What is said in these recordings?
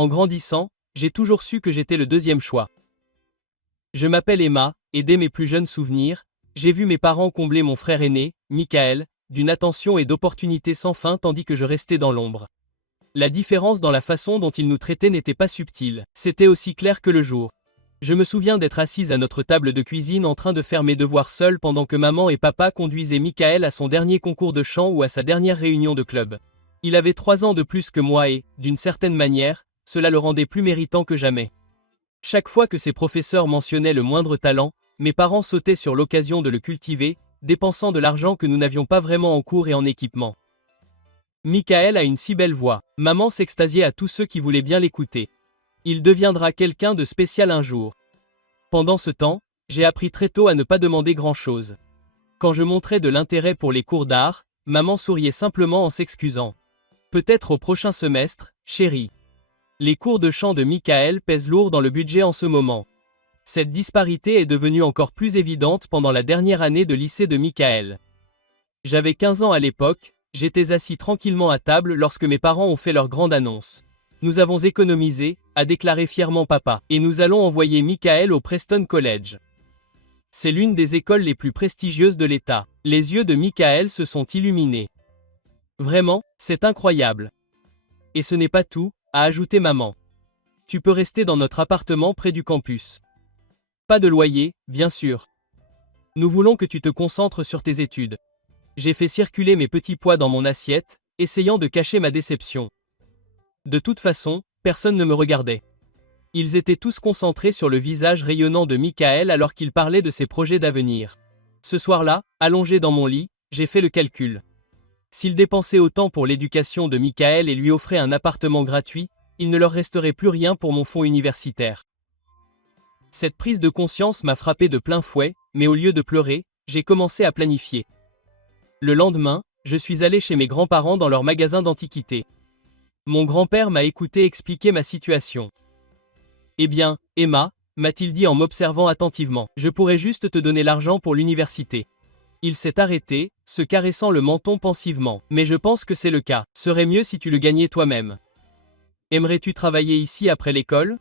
En grandissant, j'ai toujours su que j'étais le deuxième choix. Je m'appelle Emma, et dès mes plus jeunes souvenirs, j'ai vu mes parents combler mon frère aîné, Michael, d'une attention et d'opportunités sans fin tandis que je restais dans l'ombre. La différence dans la façon dont ils nous traitaient n'était pas subtile, c'était aussi clair que le jour. Je me souviens d'être assise à notre table de cuisine en train de faire mes devoirs seule pendant que maman et papa conduisaient Michael à son dernier concours de chant ou à sa dernière réunion de club. Il avait 3 ans de plus que moi et, d'une certaine manière, cela le rendait plus méritant que jamais. Chaque fois que ses professeurs mentionnaient le moindre talent, mes parents sautaient sur l'occasion de le cultiver, dépensant de l'argent que nous n'avions pas vraiment en cours et en équipement. Michael a une si belle voix. Maman s'extasiait à tous ceux qui voulaient bien l'écouter. Il deviendra quelqu'un de spécial un jour. Pendant ce temps, j'ai appris très tôt à ne pas demander grand-chose. Quand je montrais de l'intérêt pour les cours d'art, maman souriait simplement en s'excusant. Peut-être au prochain semestre, chérie. Les cours de chant de Michael pèsent lourd dans le budget en ce moment. Cette disparité est devenue encore plus évidente pendant la dernière année de lycée de Michael. J'avais 15 ans à l'époque, j'étais assis tranquillement à table lorsque mes parents ont fait leur grande annonce. Nous avons économisé, a déclaré fièrement papa, et nous allons envoyer Michael au Preston College. C'est l'une des écoles les plus prestigieuses de l'État. Les yeux de Michael se sont illuminés. Vraiment, c'est incroyable. Et ce n'est pas tout, a ajouté maman. Tu peux rester dans notre appartement près du campus. Pas de loyer, bien sûr. Nous voulons que tu te concentres sur tes études. J'ai fait circuler mes petits pois dans mon assiette, essayant de cacher ma déception. De toute façon, personne ne me regardait. Ils étaient tous concentrés sur le visage rayonnant de Michael alors qu'il parlait de ses projets d'avenir. Ce soir-là, allongé dans mon lit, j'ai fait le calcul. S'ils dépensaient autant pour l'éducation de Michael et lui offraient un appartement gratuit, il ne leur resterait plus rien pour mon fonds universitaire. Cette prise de conscience m'a frappé de plein fouet, mais au lieu de pleurer, j'ai commencé à planifier. Le lendemain, je suis allé chez mes grands-parents dans leur magasin d'antiquités. Mon grand-père m'a écouté expliquer ma situation. Eh bien, Emma, m'a-t-il dit en m'observant attentivement, je pourrais juste te donner l'argent pour l'université. Il s'est arrêté, se caressant le menton pensivement. Mais je pense que c'est le cas. Serait mieux si tu le gagnais toi-même. Aimerais-tu travailler ici après l'école?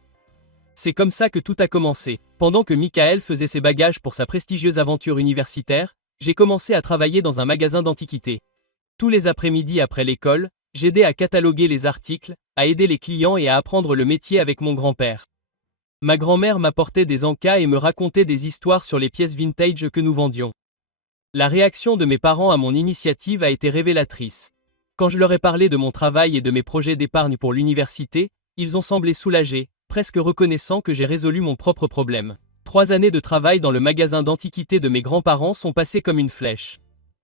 C'est comme ça que tout a commencé. Pendant que Michael faisait ses bagages pour sa prestigieuse aventure universitaire, j'ai commencé à travailler dans un magasin d'antiquités. Tous les après-midi après l'école, j'aidais à cataloguer les articles, à aider les clients et à apprendre le métier avec mon grand-père. Ma grand-mère m'apportait des encas et me racontait des histoires sur les pièces vintage que nous vendions. La réaction de mes parents à mon initiative a été révélatrice. Quand je leur ai parlé de mon travail et de mes projets d'épargne pour l'université, ils ont semblé soulagés, presque reconnaissants que j'ai résolu mon propre problème. 3 années de travail dans le magasin d'antiquités de mes grands-parents sont passées comme une flèche.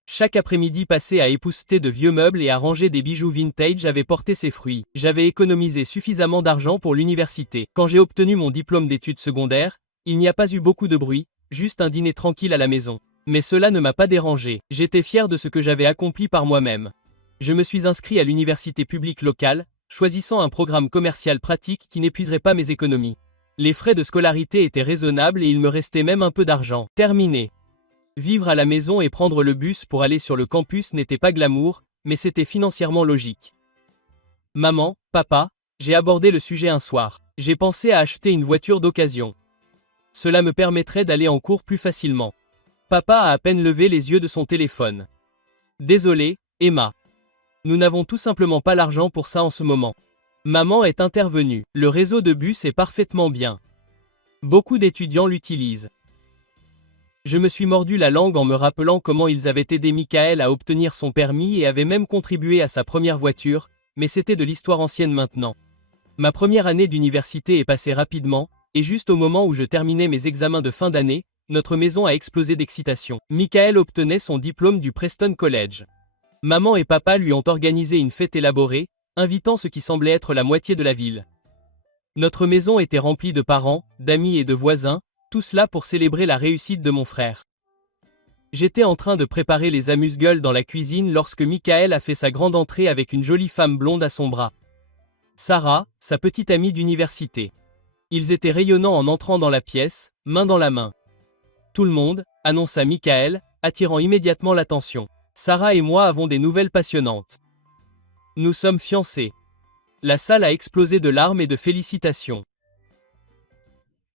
Chaque après-midi passé à épousseter de vieux meubles et à ranger des bijoux vintage avait porté ses fruits. J'avais économisé suffisamment d'argent pour l'université. Quand j'ai obtenu mon diplôme d'études secondaires, il n'y a pas eu beaucoup de bruit, juste un dîner tranquille à la maison. Mais cela ne m'a pas dérangé. J'étais fier de ce que j'avais accompli par moi-même. Je me suis inscrit à l'université publique locale, choisissant un programme commercial pratique qui n'épuiserait pas mes économies. Les frais de scolarité étaient raisonnables et il me restait même un peu d'argent. Terminé. Vivre à la maison et prendre le bus pour aller sur le campus n'était pas glamour, mais c'était financièrement logique. Maman, papa, j'ai abordé le sujet un soir. J'ai pensé à acheter une voiture d'occasion. Cela me permettrait d'aller en cours plus facilement. Papa a à peine levé les yeux de son téléphone. Désolé, Emma. Nous n'avons tout simplement pas l'argent pour ça en ce moment. Maman est intervenue. Le réseau de bus est parfaitement bien. Beaucoup d'étudiants l'utilisent. Je me suis mordu la langue en me rappelant comment ils avaient aidé Michael à obtenir son permis et avaient même contribué à sa première voiture, mais c'était de l'histoire ancienne maintenant. Ma première année d'université est passée rapidement, et juste au moment où je terminais mes examens de fin d'année, notre maison a explosé d'excitation. Michael obtenait son diplôme du Preston College. Maman et papa lui ont organisé une fête élaborée, invitant ce qui semblait être la moitié de la ville. Notre maison était remplie de parents, d'amis et de voisins, tout cela pour célébrer la réussite de mon frère. J'étais en train de préparer les amuse-gueules dans la cuisine lorsque Michael a fait sa grande entrée avec une jolie femme blonde à son bras. Sarah, sa petite amie d'université. Ils étaient rayonnants en entrant dans la pièce, main dans la main. Tout le monde, annonça Michael, attirant immédiatement l'attention. Sarah et moi avons des nouvelles passionnantes. Nous sommes fiancés. La salle a explosé de larmes et de félicitations.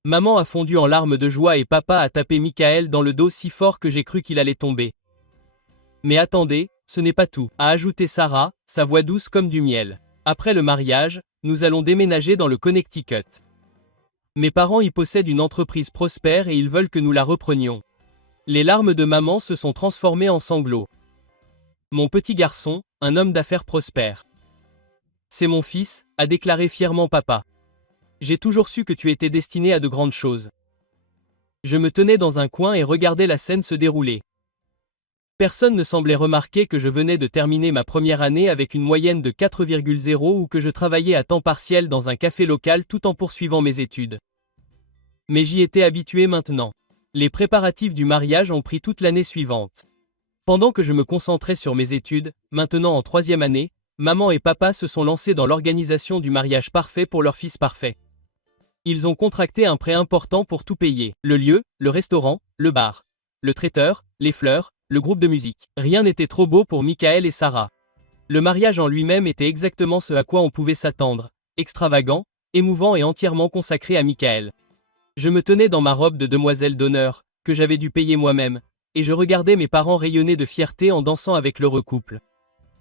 Maman a fondu en larmes de joie et papa a tapé Michael dans le dos si fort que j'ai cru qu'il allait tomber. Mais attendez, ce n'est pas tout, a ajouté Sarah, sa voix douce comme du miel. Après le mariage, nous allons déménager dans le Connecticut. Mes parents y possèdent une entreprise prospère et ils veulent que nous la reprenions. Les larmes de maman se sont transformées en sanglots. Mon petit garçon, un homme d'affaires prospère. C'est mon fils, a déclaré fièrement papa. J'ai toujours su que tu étais destiné à de grandes choses. Je me tenais dans un coin et regardais la scène se dérouler. Personne ne semblait remarquer que je venais de terminer ma première année avec une moyenne de 4,0 ou que je travaillais à temps partiel dans un café local tout en poursuivant mes études. Mais j'y étais habitué maintenant. Les préparatifs du mariage ont pris toute l'année suivante. Pendant que je me concentrais sur mes études, maintenant en 3e année, maman et papa se sont lancés dans l'organisation du mariage parfait pour leur fils parfait. Ils ont contracté un prêt important pour tout payer. Le lieu, le restaurant, le bar, le traiteur, les fleurs, le groupe de musique. Rien n'était trop beau pour Michael et Sarah. Le mariage en lui-même était exactement ce à quoi on pouvait s'attendre. Extravagant, émouvant et entièrement consacré à Michael. Je me tenais dans ma robe de demoiselle d'honneur, que j'avais dû payer moi-même, et je regardais mes parents rayonner de fierté en dansant avec l'heureux couple.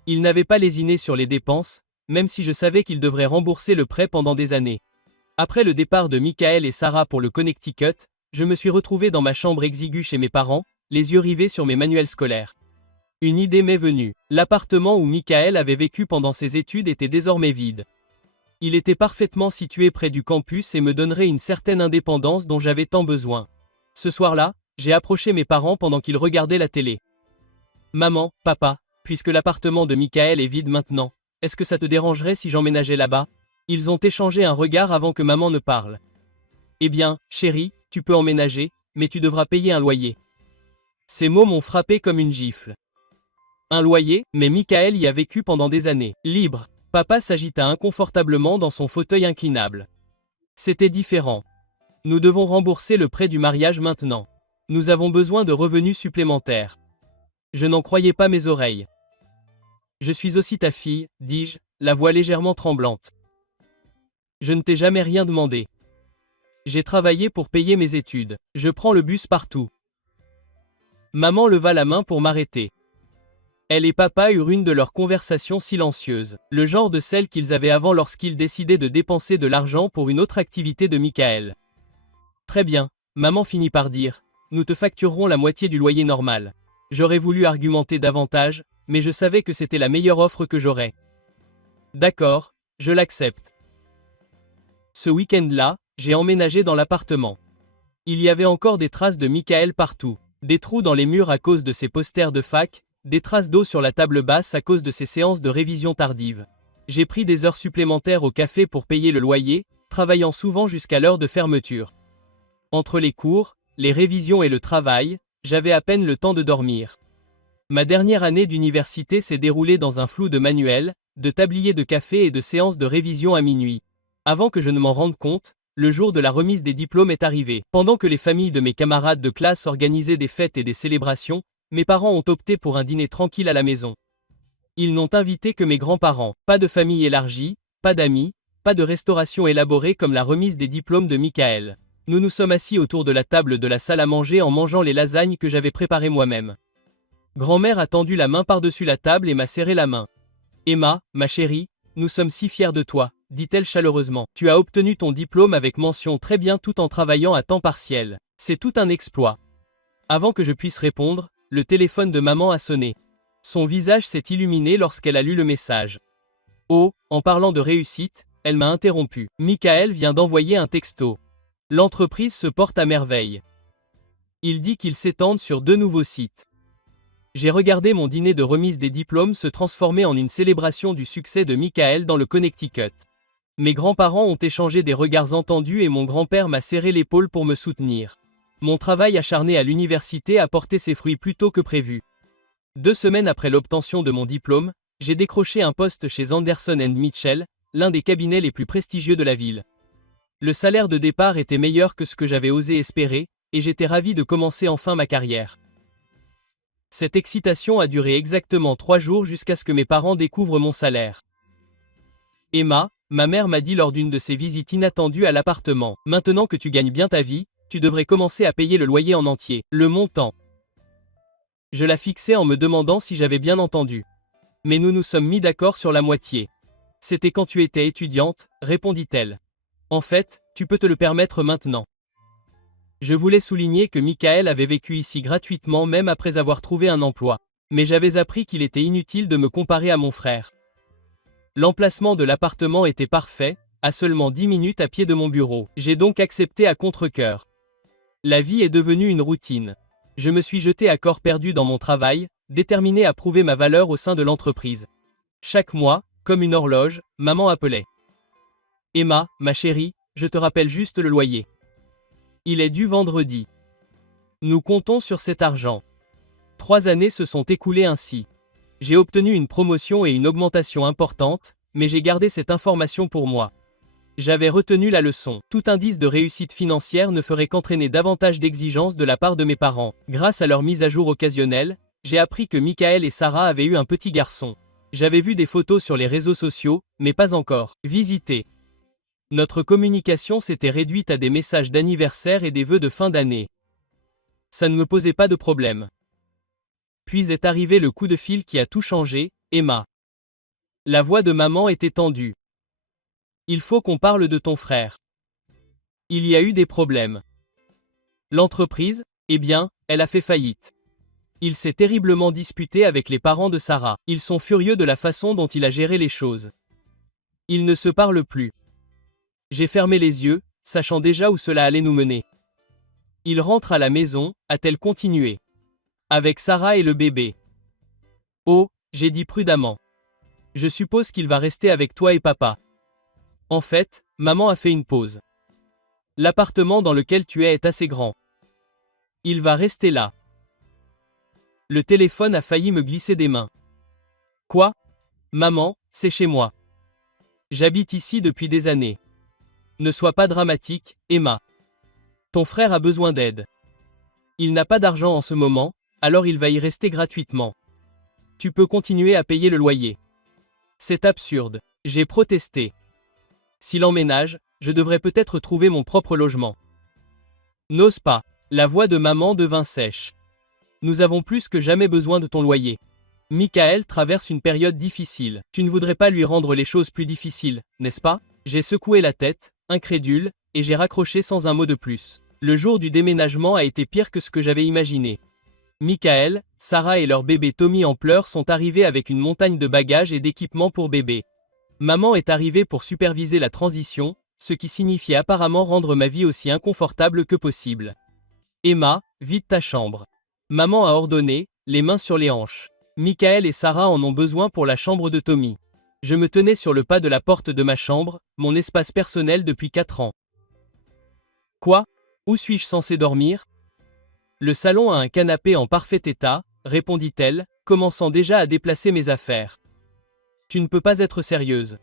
Ils n'avaient pas lésiné sur les dépenses, même si je savais qu'ils devraient rembourser le prêt pendant des années. Après le départ de Michael et Sarah pour le Connecticut, je me suis retrouvé dans ma chambre exiguë chez mes parents, les yeux rivés sur mes manuels scolaires. Une idée m'est venue. L'appartement où Michael avait vécu pendant ses études était désormais vide. Il était parfaitement situé près du campus et me donnerait une certaine indépendance dont j'avais tant besoin. Ce soir-là, j'ai approché mes parents pendant qu'ils regardaient la télé. Maman, papa, puisque l'appartement de Michael est vide maintenant, est-ce que ça te dérangerait si j'emménageais là-bas? Ils ont échangé un regard avant que maman ne parle. Eh bien, chérie, tu peux emménager, mais tu devras payer un loyer. Ces mots m'ont frappé comme une gifle. Un loyer, mais Michael y a vécu pendant des années. Libre. Papa s'agita inconfortablement dans son fauteuil inclinable. C'était différent. Nous devons rembourser le prêt du mariage maintenant. Nous avons besoin de revenus supplémentaires. Je n'en croyais pas mes oreilles. Je suis aussi ta fille, dis-je, la voix légèrement tremblante. Je ne t'ai jamais rien demandé. J'ai travaillé pour payer mes études. Je prends le bus partout. Maman leva la main pour m'arrêter. Elle et papa eurent une de leurs conversations silencieuses, le genre de celle qu'ils avaient avant lorsqu'ils décidaient de dépenser de l'argent pour une autre activité de Michael. Très bien, maman finit par dire, nous te facturerons la moitié du loyer normal. J'aurais voulu argumenter davantage, mais je savais que c'était la meilleure offre que j'aurais. D'accord, je l'accepte. Ce week-end-là, j'ai emménagé dans l'appartement. Il y avait encore des traces de Michael partout, des trous dans les murs à cause de ses posters de fac, des traces d'eau sur la table basse à cause de ses séances de révision tardive. J'ai pris des heures supplémentaires au café pour payer le loyer, travaillant souvent jusqu'à l'heure de fermeture. Entre les cours, les révisions et le travail, j'avais à peine le temps de dormir. Ma dernière année d'université s'est déroulée dans un flou de manuels, de tabliers de café et de séances de révision à minuit. Avant que je ne m'en rende compte, le jour de la remise des diplômes est arrivé. Pendant que les familles de mes camarades de classe organisaient des fêtes et des célébrations, mes parents ont opté pour un dîner tranquille à la maison. Ils n'ont invité que mes grands-parents, pas de famille élargie, pas d'amis, pas de restauration élaborée comme la remise des diplômes de Michael. Nous nous sommes assis autour de la table de la salle à manger en mangeant les lasagnes que j'avais préparées moi-même. Grand-mère a tendu la main par-dessus la table et m'a serré la main. Emma, ma chérie, nous sommes si fiers de toi, dit-elle chaleureusement. Tu as obtenu ton diplôme avec mention très bien tout en travaillant à temps partiel. C'est tout un exploit. Avant que je puisse répondre, le téléphone de maman a sonné. Son visage s'est illuminé lorsqu'elle a lu le message. Oh, en parlant de réussite, elle m'a interrompu. Michael vient d'envoyer un texto. L'entreprise se porte à merveille. Il dit qu'il s'étende sur 2 nouveaux sites. J'ai regardé mon dîner de remise des diplômes se transformer en une célébration du succès de Michael dans le Connecticut. Mes grands-parents ont échangé des regards entendus et mon grand-père m'a serré l'épaule pour me soutenir. Mon travail acharné à l'université a porté ses fruits plus tôt que prévu. 2 semaines après l'obtention de mon diplôme, j'ai décroché un poste chez Anderson & Mitchell, l'un des cabinets les plus prestigieux de la ville. Le salaire de départ était meilleur que ce que j'avais osé espérer, et j'étais ravi de commencer enfin ma carrière. Cette excitation a duré exactement 3 jours jusqu'à ce que mes parents découvrent mon salaire. Emma, Ma mère m'a dit lors d'une de ses visites inattendues à l'appartement. Maintenant que tu gagnes bien ta vie, tu devrais commencer à payer le loyer en entier. Le montant. Je la fixais en me demandant si j'avais bien entendu. Mais nous nous sommes mis d'accord sur la moitié. C'était quand tu étais étudiante, répondit-elle. En fait, tu peux te le permettre maintenant. Je voulais souligner que Michael avait vécu ici gratuitement même après avoir trouvé un emploi. Mais j'avais appris qu'il était inutile de me comparer à mon frère. L'emplacement de l'appartement était parfait, à seulement 10 minutes à pied de mon bureau. J'ai donc accepté à contre-cœur. La vie est devenue une routine. Je me suis jeté à corps perdu dans mon travail, déterminé à prouver ma valeur au sein de l'entreprise. Chaque mois, comme une horloge, maman appelait. Emma, ma chérie, je te rappelle juste le loyer. Il est dû vendredi. Nous comptons sur cet argent. 3 années se sont écoulées ainsi. J'ai obtenu une promotion et une augmentation importante, mais j'ai gardé cette information pour moi. J'avais retenu la leçon. Tout indice de réussite financière ne ferait qu'entraîner davantage d'exigences de la part de mes parents. Grâce à leur mise à jour occasionnelle, j'ai appris que Michael et Sarah avaient eu un petit garçon. J'avais vu des photos sur les réseaux sociaux, mais pas encore visité. Notre communication s'était réduite à des messages d'anniversaire et des vœux de fin d'année. Ça ne me posait pas de problème. Puis est arrivé le coup de fil qui a tout changé, Emma. La voix de maman était tendue. Il faut qu'on parle de ton frère. Il y a eu des problèmes. L'entreprise, eh bien, elle a fait faillite. Il s'est terriblement disputé avec les parents de Sarah. Ils sont furieux de la façon dont il a géré les choses. Ils ne se parlent plus. J'ai fermé les yeux, sachant déjà où cela allait nous mener. Il rentre à la maison, a-t-elle continué. Avec Sarah et le bébé. Oh, j'ai dit prudemment. Je suppose qu'il va rester avec toi et papa. En fait, maman a fait une pause. L'appartement dans lequel tu es assez grand. Il va rester là. Le téléphone a failli me glisser des mains. Quoi? Maman, c'est chez moi. J'habite ici depuis des années. Ne sois pas dramatique, Emma. Ton frère a besoin d'aide. Il n'a pas d'argent en ce moment, alors il va y rester gratuitement. Tu peux continuer à payer le loyer. C'est absurde. J'ai protesté. S'il emménage, je devrais peut-être trouver mon propre logement. N'ose pas. La voix de maman devint sèche. Nous avons plus que jamais besoin de ton loyer. Michael traverse une période difficile. Tu ne voudrais pas lui rendre les choses plus difficiles, n'est-ce pas? J'ai secoué la tête, incrédule, et j'ai raccroché sans un mot de plus. Le jour du déménagement a été pire que ce que j'avais imaginé. Michael, Sarah et leur bébé Tommy en pleurs sont arrivés avec une montagne de bagages et d'équipements pour bébé. Maman est arrivée pour superviser la transition, ce qui signifiait apparemment rendre ma vie aussi inconfortable que possible. Emma, vide ta chambre. Maman a ordonné, les mains sur les hanches. Michael et Sarah en ont besoin pour la chambre de Tommy. Je me tenais sur le pas de la porte de ma chambre, mon espace personnel depuis 4 ans. Quoi? Où suis-je censé dormir? Le salon a un canapé en parfait état, répondit-elle, commençant déjà à déplacer mes affaires. Tu ne peux pas être sérieuse.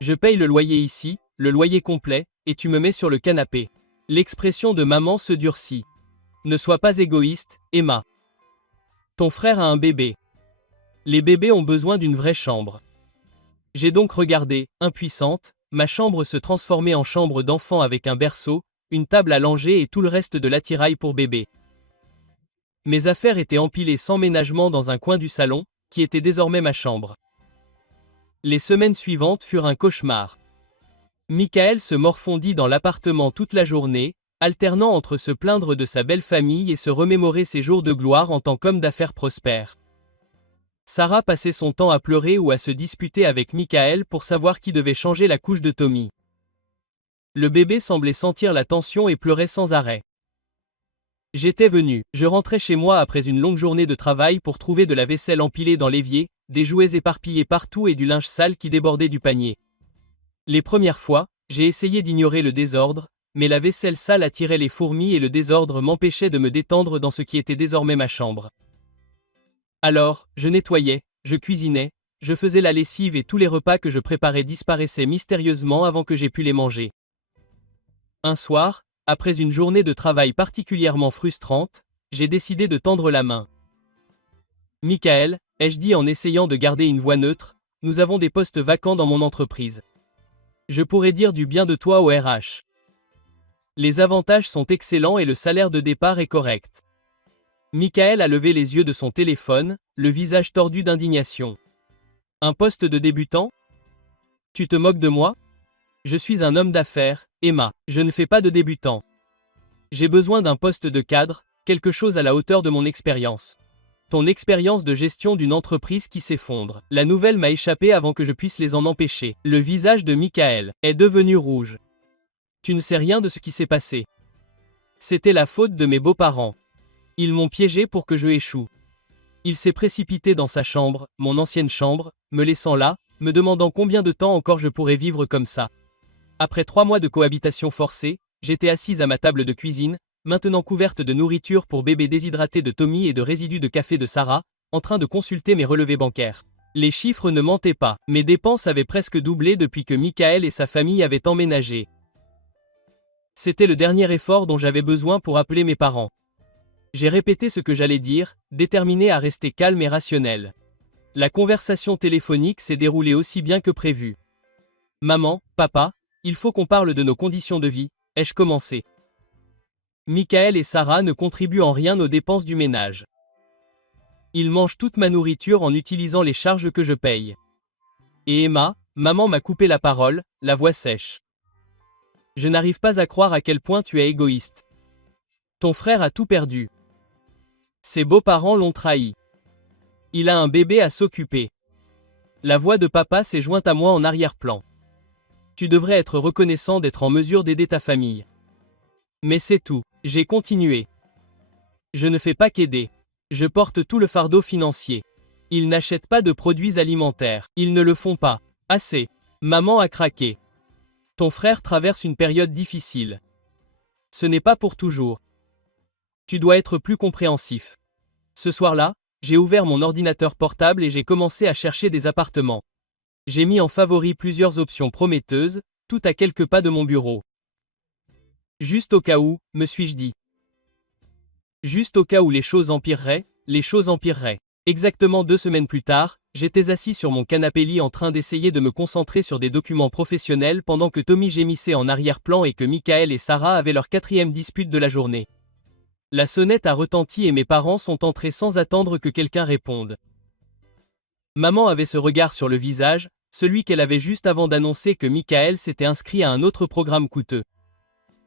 Je paye le loyer ici, le loyer complet, et tu me mets sur le canapé. L'expression de maman se durcit. Ne sois pas égoïste, Emma. Ton frère a un bébé. Les bébés ont besoin d'une vraie chambre. J'ai donc regardé, impuissante, ma chambre se transformer en chambre d'enfant avec un berceau, une table à langer et tout le reste de l'attirail pour bébé. Mes affaires étaient empilées sans ménagement dans un coin du salon, qui était désormais ma chambre. Les semaines suivantes furent un cauchemar. Michael se morfondit dans l'appartement toute la journée, alternant entre se plaindre de sa belle famille et se remémorer ses jours de gloire en tant qu'homme d'affaires prospère. Sarah passait son temps à pleurer ou à se disputer avec Michael pour savoir qui devait changer la couche de Tommy. Le bébé semblait sentir la tension et pleurait sans arrêt. J'étais venu. Je rentrais chez moi après une longue journée de travail pour trouver de la vaisselle empilée dans l'évier, des jouets éparpillés partout et du linge sale qui débordait du panier. Les premières fois, j'ai essayé d'ignorer le désordre, mais la vaisselle sale attirait les fourmis et le désordre m'empêchait de me détendre dans ce qui était désormais ma chambre. Alors, je nettoyais, je cuisinais, je faisais la lessive et tous les repas que je préparais disparaissaient mystérieusement avant que j'aie pu les manger. Un soir, après une journée de travail particulièrement frustrante, j'ai décidé de tendre la main. Michael, ai-je dit en essayant de garder une voix neutre, nous avons des postes vacants dans mon entreprise. Je pourrais dire du bien de toi au RH. Les avantages sont excellents et le salaire de départ est correct. Michael a levé les yeux de son téléphone, le visage tordu d'indignation. Un poste de débutant? Tu te moques de moi? Je suis un homme d'affaires, Emma. Je ne fais pas de débutant. J'ai besoin d'un poste de cadre, quelque chose à la hauteur de mon expérience. Ton expérience de gestion d'une entreprise qui s'effondre. La nouvelle m'a échappé avant que je puisse les en empêcher. Le visage de Michael est devenu rouge. Tu ne sais rien de ce qui s'est passé. C'était la faute de mes beaux-parents. Ils m'ont piégé pour que je échoue. Il s'est précipité dans sa chambre, mon ancienne chambre, me laissant là, me demandant combien de temps encore je pourrais vivre comme ça. Après 3 mois de cohabitation forcée, j'étais assise à ma table de cuisine, maintenant couverte de nourriture pour bébé déshydraté de Tommy et de résidus de café de Sarah, en train de consulter mes relevés bancaires. Les chiffres ne mentaient pas, mes dépenses avaient presque doublé depuis que Michael et sa famille avaient emménagé. C'était le dernier effort dont j'avais besoin pour appeler mes parents. J'ai répété ce que j'allais dire, déterminé à rester calme et rationnel. La conversation téléphonique s'est déroulée aussi bien que prévu. Maman, papa, il faut qu'on parle de nos conditions de vie, ai-je commencé. Michael et Sarah ne contribuent en rien aux dépenses du ménage. Ils mangent toute ma nourriture en utilisant les charges que je paye. Et Emma, maman m'a coupé la parole, la voix sèche. Je n'arrive pas à croire à quel point tu es égoïste. Ton frère a tout perdu. Ses beaux-parents l'ont trahi. Il a un bébé à s'occuper. La voix de papa s'est jointe à moi en arrière-plan. Tu devrais être reconnaissant d'être en mesure d'aider ta famille. Mais c'est tout, j'ai continué. Je ne fais pas qu'aider. Je porte tout le fardeau financier. Ils n'achètent pas de produits alimentaires. Ils ne le font pas. Assez. Maman a craqué. Ton frère traverse une période difficile. Ce n'est pas pour toujours. Tu dois être plus compréhensif. Ce soir-là, j'ai ouvert mon ordinateur portable et j'ai commencé à chercher des appartements. J'ai mis en favori plusieurs options prometteuses, tout à quelques pas de mon bureau. Juste au cas où, me suis-je dit. Juste au cas où les choses empireraient, les choses empireraient. Exactement 2 semaines plus tard, j'étais assis sur mon canapé lit en train d'essayer de me concentrer sur des documents professionnels pendant que Tommy gémissait en arrière-plan et que Michael et Sarah avaient leur 4e dispute de la journée. La sonnette a retenti et mes parents sont entrés sans attendre que quelqu'un réponde. Maman avait ce regard sur le visage, celui qu'elle avait juste avant d'annoncer que Michael s'était inscrit à un autre programme coûteux.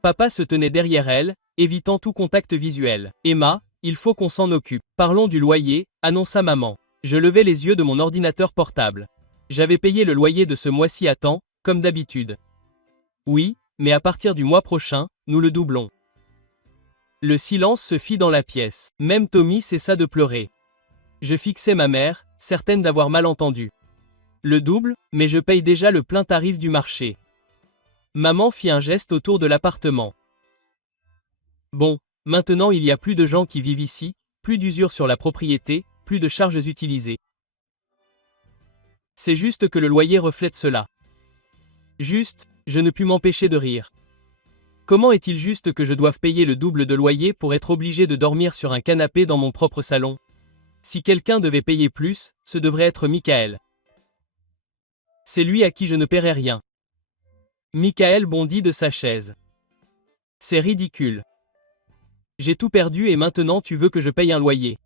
Papa se tenait derrière elle, évitant tout contact visuel. Emma, il faut qu'on s'en occupe. Parlons du loyer, annonça maman. Je levai les yeux de mon ordinateur portable. J'avais payé le loyer de ce mois-ci à temps, comme d'habitude. Oui, mais à partir du mois prochain, nous le doublons. Le silence se fit dans la pièce. Même Tommy cessa de pleurer. Je fixai ma mère, certaine d'avoir mal entendu. Le double, mais je paye déjà le plein tarif du marché. Maman fit un geste autour de l'appartement. Bon, maintenant il y a plus de gens qui vivent ici, plus d'usure sur la propriété, plus de charges utilisées. C'est juste que le loyer reflète cela. Juste, je ne pus m'empêcher de rire. Comment est-il juste que je doive payer le double de loyer pour être obligé de dormir sur un canapé dans mon propre salon? Si quelqu'un devait payer plus, ce devrait être Michael. C'est lui à qui je ne paierai rien. Michael bondit de sa chaise. C'est ridicule. J'ai tout perdu et maintenant tu veux que je paye un loyer.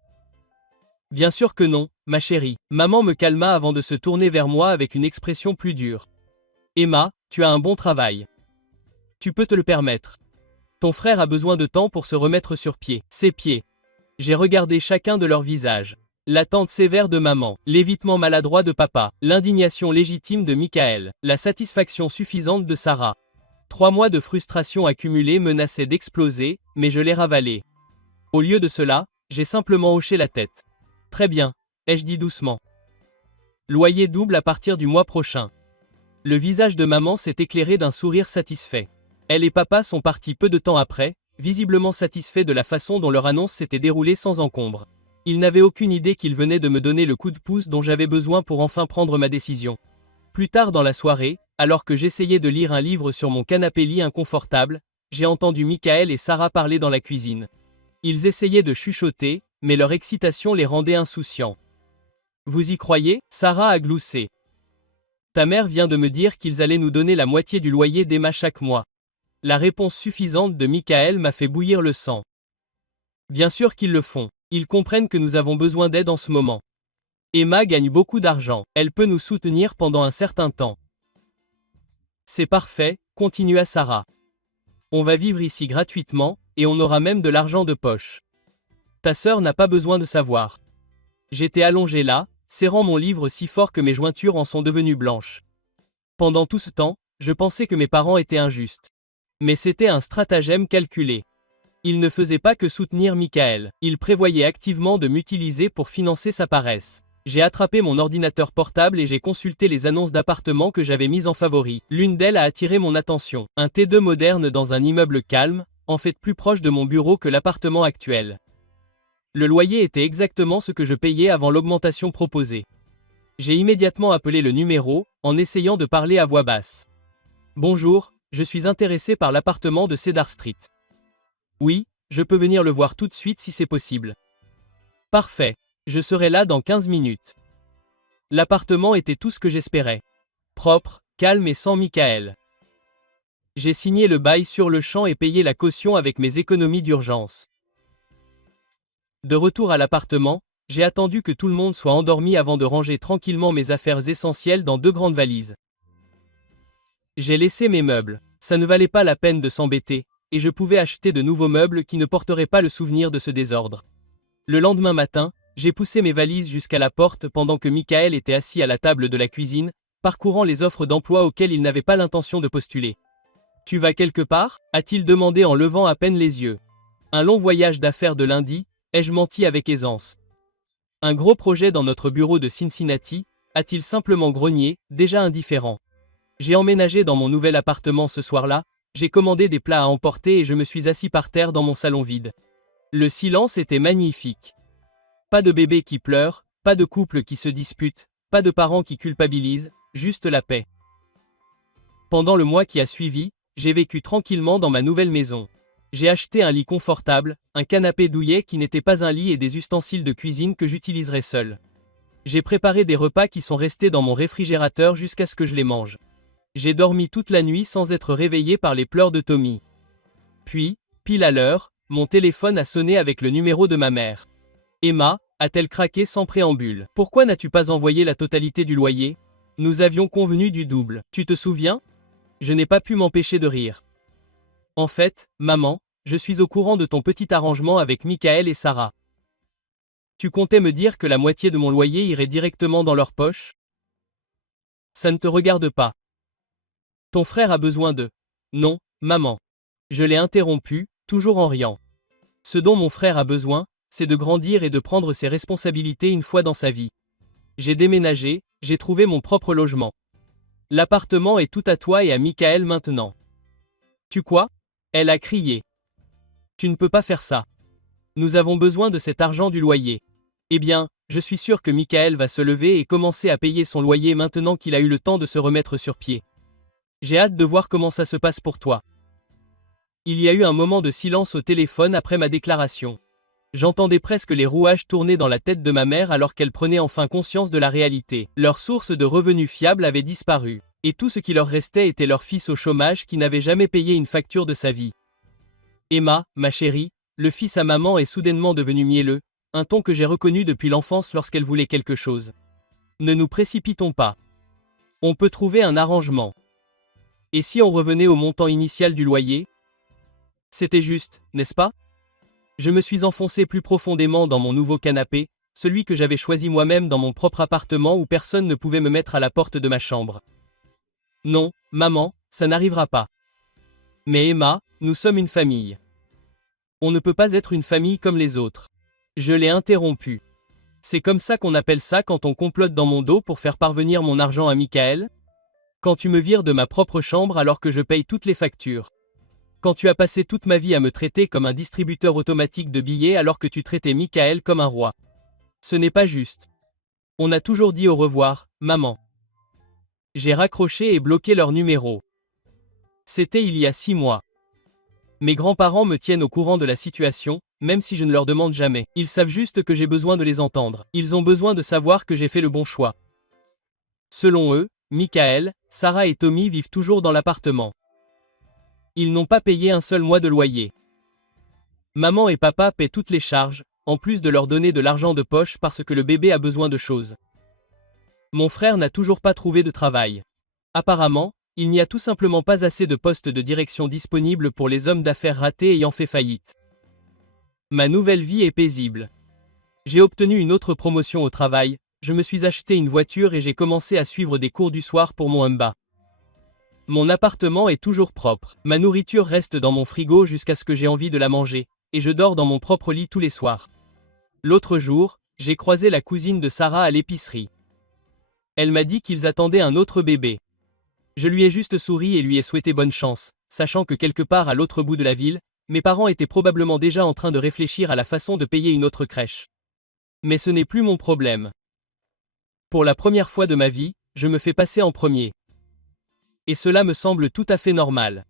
Bien sûr que non, ma chérie. Maman me calma avant de se tourner vers moi avec une expression plus dure. Emma, tu as un bon travail. Tu peux te le permettre. Ton frère a besoin de temps pour se remettre sur pied. Ses pieds. J'ai regardé chacun de leurs visages. L'attente sévère de maman, l'évitement maladroit de papa, l'indignation légitime de Michael, la satisfaction suffisante de Sarah. 3 mois de frustration accumulée menaçaient d'exploser, mais je les ravalais. Au lieu de cela, j'ai simplement hoché la tête. Très bien, ai-je dit doucement. Loyer double à partir du mois prochain. Le visage de maman s'est éclairé d'un sourire satisfait. Elle et papa sont partis peu de temps après, visiblement satisfaits de la façon dont leur annonce s'était déroulée sans encombre. Ils n'avaient aucune idée qu'ils venaient de me donner le coup de pouce dont j'avais besoin pour enfin prendre ma décision. Plus tard dans la soirée, alors que j'essayais de lire un livre sur mon canapé-lit inconfortable, j'ai entendu Michael et Sarah parler dans la cuisine. Ils essayaient de chuchoter, mais leur excitation les rendait insouciants. Vous y croyez? Sarah a gloussé. Ta mère vient de me dire qu'ils allaient nous donner la moitié du loyer d'Emma chaque mois. La réponse suffisante de Michael m'a fait bouillir le sang. Bien sûr qu'ils le font. Ils comprennent que nous avons besoin d'aide en ce moment. Emma gagne beaucoup d'argent. Elle peut nous soutenir pendant un certain temps. C'est parfait, continua Sarah. On va vivre ici gratuitement, et on aura même de l'argent de poche. Ta sœur n'a pas besoin de savoir. J'étais allongé là, serrant mon livre si fort que mes jointures en sont devenues blanches. Pendant tout ce temps, je pensais que mes parents étaient injustes. Mais c'était un stratagème calculé. Ils ne faisaient pas que soutenir Michael, ils prévoyaient activement de m'utiliser pour financer sa paresse. J'ai attrapé mon ordinateur portable et j'ai consulté les annonces d'appartements que j'avais mises en favori. L'une d'elles a attiré mon attention. Un T2 moderne dans un immeuble calme, en fait plus proche de mon bureau que l'appartement actuel. Le loyer était exactement ce que je payais avant l'augmentation proposée. J'ai immédiatement appelé le numéro, en essayant de parler à voix basse. Bonjour, je suis intéressé par l'appartement de Cedar Street. Oui, je peux venir le voir tout de suite si c'est possible. Parfait, je serai là dans 15 minutes. L'appartement était tout ce que j'espérais. Propre, calme et sans Michael. J'ai signé le bail sur le champ et payé la caution avec mes économies d'urgence. De retour à l'appartement, j'ai attendu que tout le monde soit endormi avant de ranger tranquillement mes affaires essentielles dans 2 grandes valises. J'ai laissé mes meubles, ça ne valait pas la peine de s'embêter, et je pouvais acheter de nouveaux meubles qui ne porteraient pas le souvenir de ce désordre. Le lendemain matin, j'ai poussé mes valises jusqu'à la porte pendant que Michael était assis à la table de la cuisine, parcourant les offres d'emploi auxquelles il n'avait pas l'intention de postuler. « Tu vas quelque part » a-t-il demandé en levant à peine les yeux. « Un long voyage d'affaires de lundi » ai-je menti avec aisance. « Un gros projet dans notre bureau de Cincinnati » a-t-il simplement grogné, déjà indifférent. J'ai emménagé dans mon nouvel appartement ce soir-là, j'ai commandé des plats à emporter et je me suis assis par terre dans mon salon vide. Le silence était magnifique. Pas de bébé qui pleure, pas de couple qui se dispute, pas de parents qui culpabilisent, juste la paix. Pendant le mois qui a suivi, j'ai vécu tranquillement dans ma nouvelle maison. J'ai acheté un lit confortable, un canapé douillet qui n'était pas un lit et des ustensiles de cuisine que j'utiliserai seul. J'ai préparé des repas qui sont restés dans mon réfrigérateur jusqu'à ce que je les mange. J'ai dormi toute la nuit sans être réveillé par les pleurs de Tommy. Puis, pile à l'heure, mon téléphone a sonné avec le numéro de ma mère. Emma, a-t-elle craqué sans préambule. Pourquoi n'as-tu pas envoyé la totalité du loyer? Nous avions convenu du double. Tu te souviens? Je n'ai pas pu m'empêcher de rire. En fait, maman, je suis au courant de ton petit arrangement avec Michael et Sarah. Tu comptais me dire que la moitié de mon loyer irait directement dans leur poche? Ça ne te regarde pas. Ton frère a besoin de... Non, maman. Je l'ai interrompu, toujours en riant. Ce dont mon frère a besoin, c'est de grandir et de prendre ses responsabilités une fois dans sa vie. J'ai déménagé, j'ai trouvé mon propre logement. L'appartement est tout à toi et à Michael maintenant. Tu quoi? Elle a crié. Tu ne peux pas faire ça. Nous avons besoin de cet argent du loyer. Eh bien, je suis sûr que Michael va se lever et commencer à payer son loyer maintenant qu'il a eu le temps de se remettre sur pied. J'ai hâte de voir comment ça se passe pour toi. Il y a eu un moment de silence au téléphone après ma déclaration. J'entendais presque les rouages tourner dans la tête de ma mère alors qu'elle prenait enfin conscience de la réalité. Leur source de revenus fiable avait disparu. Et tout ce qui leur restait était leur fils au chômage qui n'avait jamais payé une facture de sa vie. Emma, ma chérie, le fils à maman est soudainement devenu mielleux, un ton que j'ai reconnu depuis l'enfance lorsqu'elle voulait quelque chose. Ne nous précipitons pas. On peut trouver un arrangement. Et si on revenait au montant initial du loyer? C'était juste, n'est-ce pas? Je me suis enfoncé plus profondément dans mon nouveau canapé, celui que j'avais choisi moi-même dans mon propre appartement où personne ne pouvait me mettre à la porte de ma chambre. Non, maman, ça n'arrivera pas. Mais Emma, nous sommes une famille. On ne peut pas être une famille comme les autres. Je l'ai interrompu. C'est comme ça qu'on appelle ça quand on complote dans mon dos pour faire parvenir mon argent à Michael? Quand tu me vires de ma propre chambre alors que je paye toutes les factures. Quand tu as passé toute ma vie à me traiter comme un distributeur automatique de billets alors que tu traitais Michael comme un roi. Ce n'est pas juste. On a toujours dit au revoir, maman. J'ai raccroché et bloqué leur numéro. C'était il y a 6 mois. Mes grands-parents me tiennent au courant de la situation, même si je ne leur demande jamais. Ils savent juste que j'ai besoin de les entendre. Ils ont besoin de savoir que j'ai fait le bon choix. Selon eux, Michael, Sarah et Tommy vivent toujours dans l'appartement. Ils n'ont pas payé un seul mois de loyer. Maman et papa paient toutes les charges, en plus de leur donner de l'argent de poche parce que le bébé a besoin de choses. Mon frère n'a toujours pas trouvé de travail. Apparemment, il n'y a tout simplement pas assez de postes de direction disponibles pour les hommes d'affaires ratés ayant fait faillite. Ma nouvelle vie est paisible. J'ai obtenu une autre promotion au travail, je me suis acheté une voiture et j'ai commencé à suivre des cours du soir pour mon Humba. Mon appartement est toujours propre. Ma nourriture reste dans mon frigo jusqu'à ce que j'ai envie de la manger, et je dors dans mon propre lit tous les soirs. L'autre jour, j'ai croisé la cousine de Sarah à l'épicerie. Elle m'a dit qu'ils attendaient un autre bébé. Je lui ai juste souri et lui ai souhaité bonne chance, sachant que quelque part à l'autre bout de la ville, mes parents étaient probablement déjà en train de réfléchir à la façon de payer une autre crèche. Mais ce n'est plus mon problème. Pour la première fois de ma vie, je me fais passer en premier. Et cela me semble tout à fait normal.